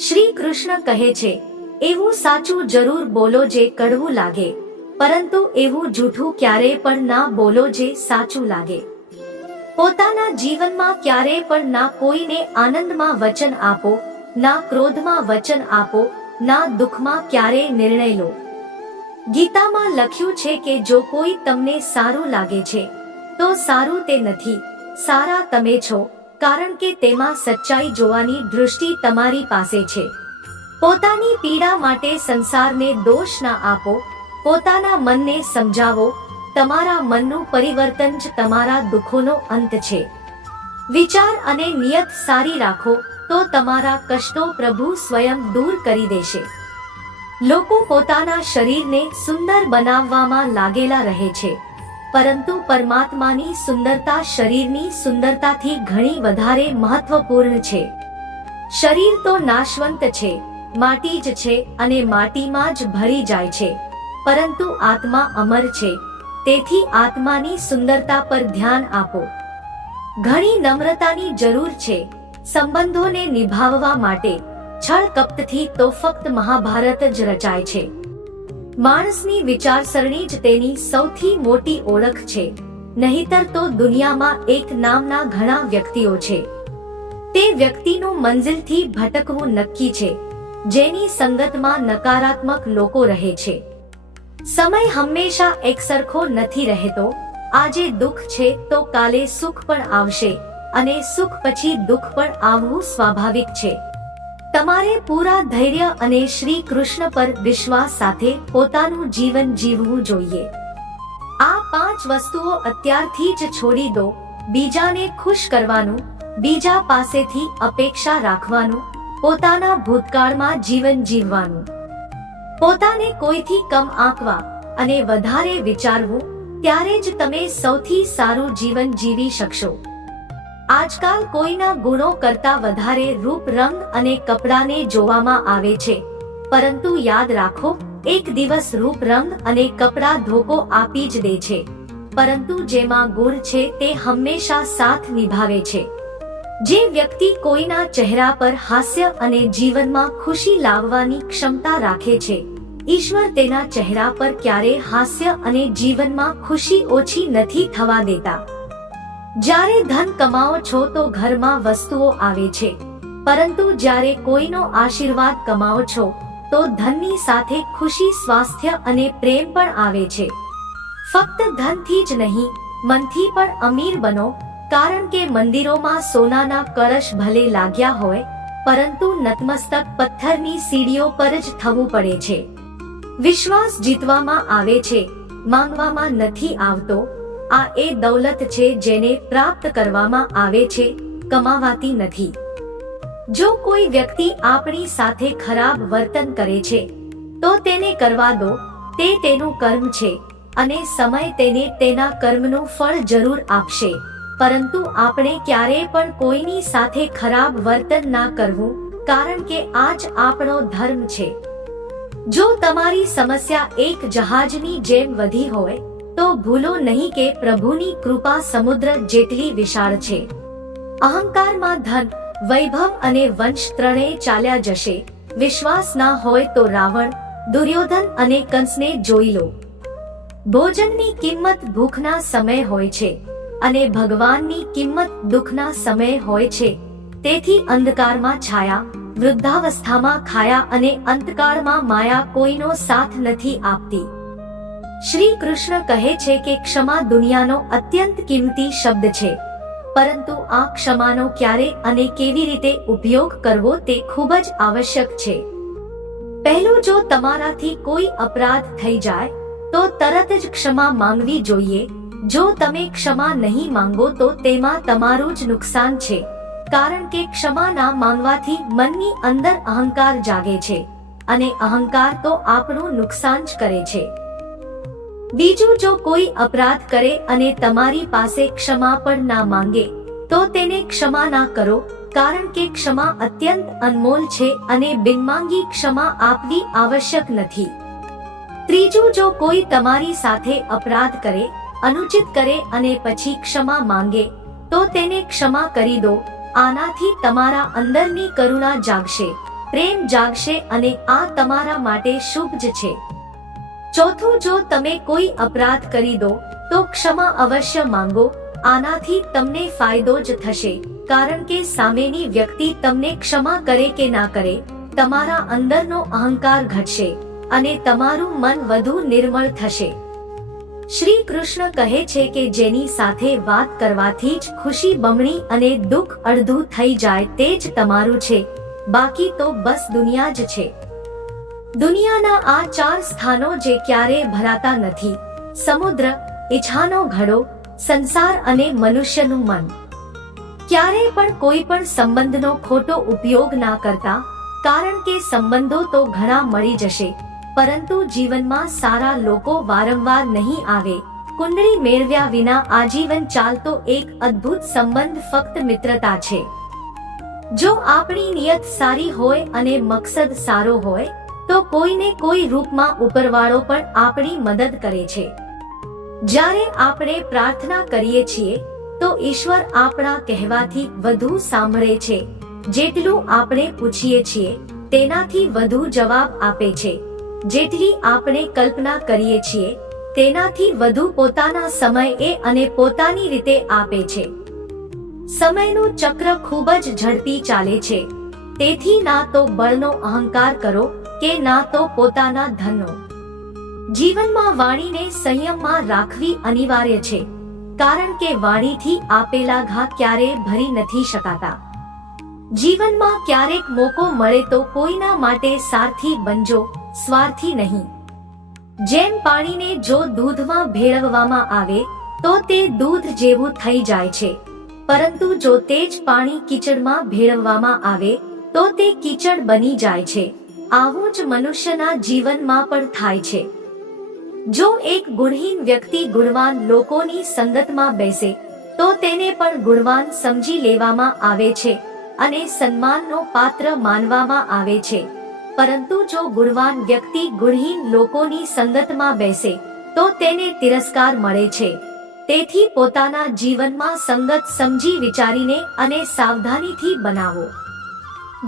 શ્રી કૃષ્ણ કહે છે, એવું સાચું જરૂર બોલો જે કડવું લાગે, પરંતુ એવું જૂઠું ક્યારેય પણ ના બોલો જે સાચું લાગે. પોતાના જીવનમાં ક્યારેય પણ ના કોઈને આનંદમાં વચન આપો, ના ક્રોધમાં વચન આપો, ના દુઃખમાં ક્યારેય નિર્ણય લો. ગીતામાં લખ્યું છે કે જો કોઈ તમને સારું લાગે છે તો સારું તે નથી, સારા તમે છો, કારણ કે તેમાં સચ્ચાઈ જોવાની દૃષ્ટિ તમારી પાસે છે. પોતાની પીડા માટે સંસારને દોષ ના આપો, પોતાના મનને સમજાવો. તમારા મનનું પરિવર્તન જ તમારા દુઃખોનો અંત છે. વિચાર અને નિયત સારી રાખો તો તમારા કષ્ટો પ્રભુ સ્વયં દૂર કરી દેશે. લોકો પોતાના શરીરને સુંદર બનાવવામાં લાગેલા રહે છે, પરંતુ પરમાત્માની સુંદરતા શરીરની સુંદરતાથી ઘણી વધારે મહત્વપૂર્ણ છે. શરીર તો નાશવંત છે, માટી જ છે અને માટીમાં જ ભળી જાય છે, પરંતુ આત્મા અમર છે. તેથી આત્માની સુંદરતા પર ધ્યાન આપો. ઘણી નમ્રતાની જરૂર છે સંબંધોને નિભાવવા માટે. છળ કપટથી તો ફક્ત મહાભારત જ રચાય છે. માણસની વિચારસરણી જ તેની સૌથી મોટી ઓળખ છે, નહીતર તો દુનિયામાં એક નામના ઘણા વ્યક્તિઓ છે. તે વ્યક્તિનું મંઝિલથી ભટકવું નક્કી છે, જેની સંગતમાં નકારાત્મક લોકો રહે છે. સમય હંમેશા એકસરખો નથી રહેતો. આજે દુઃખ છે તો કાલે સુખ પણ આવશે, અને સુખ પછી દુઃખ પણ આવવું સ્વાભાવિક છે. તમારે પૂરા ધૈર્ય અને શ્રી કૃષ્ણ પર વિશ્વાસ સાથે પોતાનું જીવન જીવવું જોઈએ. આ 5 વસ્તુઓ અત્યારથી જ છોડી દો. બીજાને ખુશ કરવાનું, બીજા પાસેથી અપેક્ષા રાખવાનું, પોતાના ભૂતકાળમાં જીવન જીવવાનું, પોતાને કોઈથી કમ આંકવા અને વધારે વિચારવું, ત્યારે જ તમે સૌથી સારું જીવન જીવી શકશો. આજકાલ કોઈના ગુણો કરતા વધારે રૂપ, રંગ અને કપડાને જોવામાં આવે છે, પરંતુ યાદ રાખો, એક દિવસ રૂપ, રંગ અને કપડા ધોકો આપી જ દે છે, પરંતુ જેમાં ગુણ છે તે હંમેશા સાથ નિભાવે છે. જે વ્યક્તિ કોઈના ચહેરા પર હાસ્ય અને જીવનમાં ખુશી લાવવાની ક્ષમતા રાખે છે, ઈશ્વર તેના ચહેરા પર ક્યારેય હાસ્ય અને જીવનમાં ખુશી ઓછી નથી થવા દેતા. જ્યારે ધન કમાઓ છો તો ઘરમાં વસ્તુઓ આવે છે, પરંતુ જ્યારે કોઈનો આશીર્વાદ કમાઓ છો તો ધનની સાથે ખુશી, સ્વાસ્થ્ય અને પ્રેમ પણ આવે છે. ફક્ત ધનથી જ નહીં, મનથી પણ અમીર બનો, કારણ કે મંદિરોમાં સોનાના કળશ ભલે લાગ્યા હોય, પરંતુ નતમસ્તક પથ્થરની સીડીઓ પર જ થવું પડે છે. વિશ્વાસ જીતવામાં આવે છે, માંગવામાં નથી આવતો. આ એ દૌલત છે જેને પ્રાપ્ત કરવામાં આવે છે, કમાવાતી નથી. જો કોઈ વ્યક્તિ આપણી સાથે ખરાબ વર્તન કરે છે તો તેને કરવા દો. તે તેનું કર્મ છે અને સમય તેને તેના કર્મનું ફળ જરૂર આપશે, પરંતુ આપણે ક્યારેય પણ કોઈની સાથે ખરાબ વર્તન ના કરવું, કારણ કે આ જ આપણો ધર્મ છે. જો તમારી સમસ્યા એક જહાજની જેમ વધી હોય તો ભૂલો નહીં કે પ્રભુની કૃપા સમુદ્ર જેટલી વિશાળ છે. અહંકારમાં ધન, વૈભવ અને વંશ ત્રણેય ચાલ્યા જશે. વિશ્વાસ ના હોય તો રાવણ, દુર્યોધન અને કંસને જોઈ લો. ભોજનની કિંમત ભૂખના સમય હોય છે અને ભગવાનની કિંમત દુઃખના સમય હોય છે. તેથી અંધકારમાં છાયા, વૃદ્ધાવસ્થામાં ખાયા અને અંતકાળમાં માયા કોઈનો સાથ નથી આપતી. શ્રી કૃષ્ણ કહે છે કે ક્ષમા દુનિયાનો અત્યંત કિંમતી શબ્દ છે, પરંતુ આ ક્ષમાનો ક્યારે અને કેવી રીતે ઉપયોગ કરવો તે ખૂબ જ આવશ્યક છે. પહેલું, જો તમારાથી કોઈ અપરાધ થઈ જાય તો તરત જ ક્ષમા માંગવી જોઈએ. જો તમે ક્ષમા નહીં માંગો તો તેમાં તમારું જ નુકસાન છે, કારણ કે ક્ષમા ના માંગવાથી મનની અંદર અહંકાર જાગે છે, અને અહંકાર તો આપણું નુકસાન જ કરે છે. બીજું, જો કોઈ અપરાધ કરે અને તમારી પાસે ક્ષમા પણ ના માંગે તો તેને ક્ષમા ના કરો, કારણ કે ક્ષમા અત્યંત અનમોલ છે અને બિનમાંગી ક્ષમા આપવી આવશ્યક નથી. ત્રીજું, જો કોઈ તમારી સાથે અપરાધ કરે, અનુચિત કરે અને પછી ક્ષમા માંગે તો તેને ક્ષમા કરી દો. આનાથી તમારા અંદરની કરુણા જાગશે પ્રેમ જાગશે અને આ તમારા માટે શુભ જ છે. ચોથું, જો તમે કોઈ અપરાધ કરી દો તો ક્ષમા અવશ્ય માંગો. આનાથી તમને ફાયદો જ થશે, કારણ કે સામેની વ્યક્તિ તમને ક્ષમા કરે કે ના કરે, તમારા અંદરનો અહંકાર ઘટશે અને તમારું મન વધુ નિર્મળ થશે. શ્રી કૃષ્ણ કહે છે કે જેની સાથે વાત કરવાથી જ ખુશી બમણી અને દુઃખ અડધું થઈ જાય તે જ તમારું છે, બાકી તો બસ દુનિયા જ છે. દુનિયાના આ 4 સ્થાનો જે ક્યારે ભરાતા નથી: સમુદ્ર, ઈચ્છાનો ઘડો, સંસાર અને મનુષ્યનું મન. ક્યારે પણ કોઈ પણ સંબંધનો ખોટો ઉપયોગ ના કરતા, કારણ કે સંબંધો તો ઘણા મળી જશે, પરંતુ જીવનમાં સારા લોકો વારંવાર નહીં આવે. કુંડળી મેળવ્યા વિના આજીવન ચાલતો એક અદ્ભુત સંબંધ ફક્ત મિત્રતા છે. જો આપણી નિયત સારી હોય અને મકસદ સારો હોય તો કોઈને કોઈ રૂપમાં ઉપરવાળો પણ આપણી મદદ કરે છે. જ્યારે આપણે પ્રાર્થના કરીએ છીએ તો ઈશ્વર આપણા કહેવાથી વધુ સાંભળે છે. જેટલું આપણે પૂછીએ છીએ તેનાથી વધુ જવાબ આપે છે. જેટલી આપણે કલ્પના કરીએ છીએ તેનાથી વધુ પોતાના સમયે અને પોતાની રીતે આપે છે. સમયનું ચક્ર ખૂબ જ ઝડપી ચાલે છે, તેથી ના તો બળનો અહંકાર કરો કે ના તો પોતાના ધનનો. જીવનમાં વાણીને સંયમમાં રાખવી અનિવાર્ય છે, કારણ કે વાણીથી આપેલા ઘા ક્યારેય ભરી નથી શકાતા. જીવનમાં ક્યારેક મોકો મળે તો કોઈના માટે સારથી બનજો, સ્વાર્થી નહીં. જેમ પાણીને જો દૂધમાં ભેળવવામાં આવે તો તે દૂધ જેવું થઈ જાય છે, પરંતુ જો તે જ પાણી કીચડમાં ભેળવવામાં આવે તો તે કીચડ બની જાય છે. આવું જ મનુષ્યના જીવનમાં પણ થાય છે. જો એક ગુણહીન વ્યક્તિ ગુણવાન લોકોની સંગતમાં બેસે તો તેને પણ ગુણવાન સમજી લેવામાં આવે છે અને સન્માનનો પાત્ર માનવામાં આવે છે, પરંતુ જો ગુણવાન વ્યક્તિ ગુણહીન લોકોની સંગતમાં બેસે તો તેને તિરસ્કાર મળે છે. તેથી પોતાના જીવનમાં સંગત સમજી વિચારીને અને સાવધાનીથી બનાવો.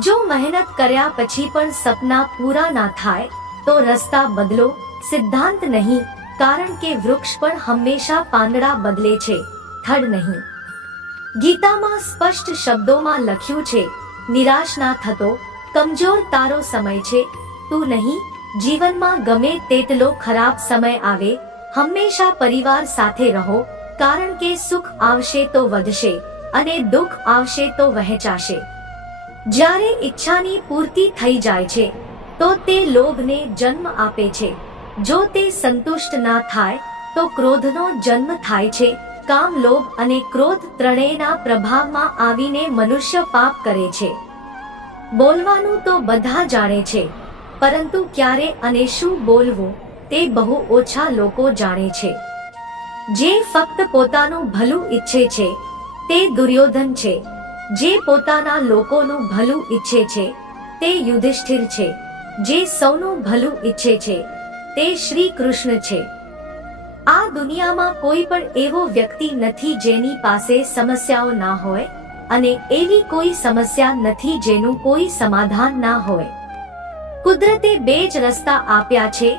જો મહેનત કર્યા પછી પણ સપના પૂરા ના થાય તો રસ્તા બદલો, સિદ્ધાંત નહીં, કારણ કે વૃક્ષ પણ હંમેશા પાંદડા બદલે છે, થડ નહીં. ગીતામાં સ્પષ્ટ શબ્દોમાં લખ્યું છે, નિરાશ ના થતો, કમજોર તારો સમય છે, તું નહીં. જીવનમાં ગમે તેટલો ખરાબ સમય આવે હંમેશા પરિવાર સાથે રહો, કારણ કે સુખ આવશે તો વધશે અને દુઃખ આવશે તો વહેંચાશે. જ્યારે ઈચ્છાની પૂર્તિ થઈ જાય છે તો તે લોભને જન્મ આપે છે. જો તે સંતુષ્ટ ના થાય તો ક્રોધનો જન્મ થાય છે. કામ, લોભ અને ક્રોધ ત્રણેયના પ્રભાવમાં આવીને મનુષ્ય પાપ કરે છે. બોલવાનું તો બધા જાણે છે, પરંતુ ક્યારે અને શું બોલવું તે બહુ ઓછા લોકો જાણે છે. જે ફક્ત પોતાનું ભલું ઈચ્છે છે તે દુર્યોધન છે. જે પોતાના લોકોનું ભલું ઈચ્છે છે તે યુધિષ્ઠિર છે. જે સૌનું ભલું ઈચ્છે છે તે શ્રી કૃષ્ણ છે. આ દુનિયામાં કોઈ પણ એવો વ્યક્તિ નથી જેની પાસે સમસ્યાઓ ના હોય, અને એવી કોઈ સમસ્યા નથી જેનું કોઈ સમાધાન ના હોય. કુદરતે 2 જ રસ્તા આપ્યા છે,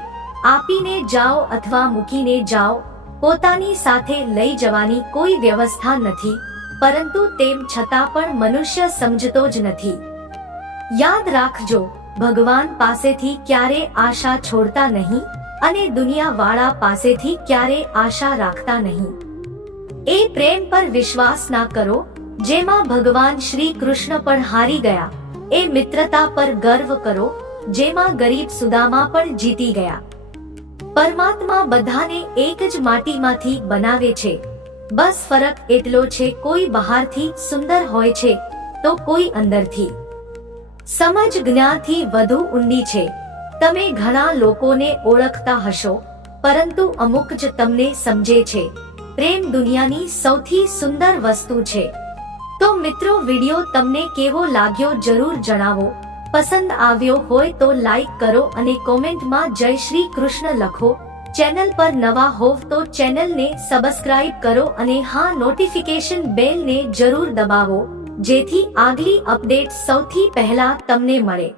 આપીને જાઓ અથવા મૂકીને જાઓ. પોતાની સાથે લઈ જવાની કોઈ વ્યવસ્થા નથી, પરંતુ તેમ છતાં પણ મનુષ્ય સમજતો જ નથી. યાદ રાખજો, ભગવાન પાસેથી ક્યારે આશા છોડતા નહીં અને દુનિયાવાળા પાસેથી ક્યારે આશા રાખતા નહીં. એ પ્રેમ પર વિશ્વાસ ના કરો જેમાં ભગવાન શ્રી કૃષ્ણ પણ હારી ગયા. એ મિત્રતા પર ગર્વ કરો જેમાં ગરીબ સુદામા પણ જીતી ગયા. પરમાત્મા બધાને એક જ માટીમાંથી બનાવે છે, બસ ફરક એટલો છે કોઈ બહારથી સુંદર હોય છે તો કોઈ અંદરથી. સમજ જ્ઞાનથી વધુ ઊંડી છે. તમે ઘણા લોકોને ઓળખતા હશો, પરંતુ અમુક જ તમને સમજે છે. પ્રેમ દુનિયાની સૌથી સુંદર વસ્તુ છે. તો મિત્રો, વિડિયો તમને કેવો લાગ્યો જરૂર જણાવો. પસંદ આવ્યો હોય તો લાઈક કરો અને કોમેન્ટમાં જય શ્રી કૃષ્ણ લખો. ચેનલ પર નવા હોવ તો ચેનલને સબસ્ક્રાઇબ કરો અને હા, નોટિફિકેશન બેલને જરૂર દબાવો, જેથી આગલી અપડેટ સૌથી પહેલા તમને મળે.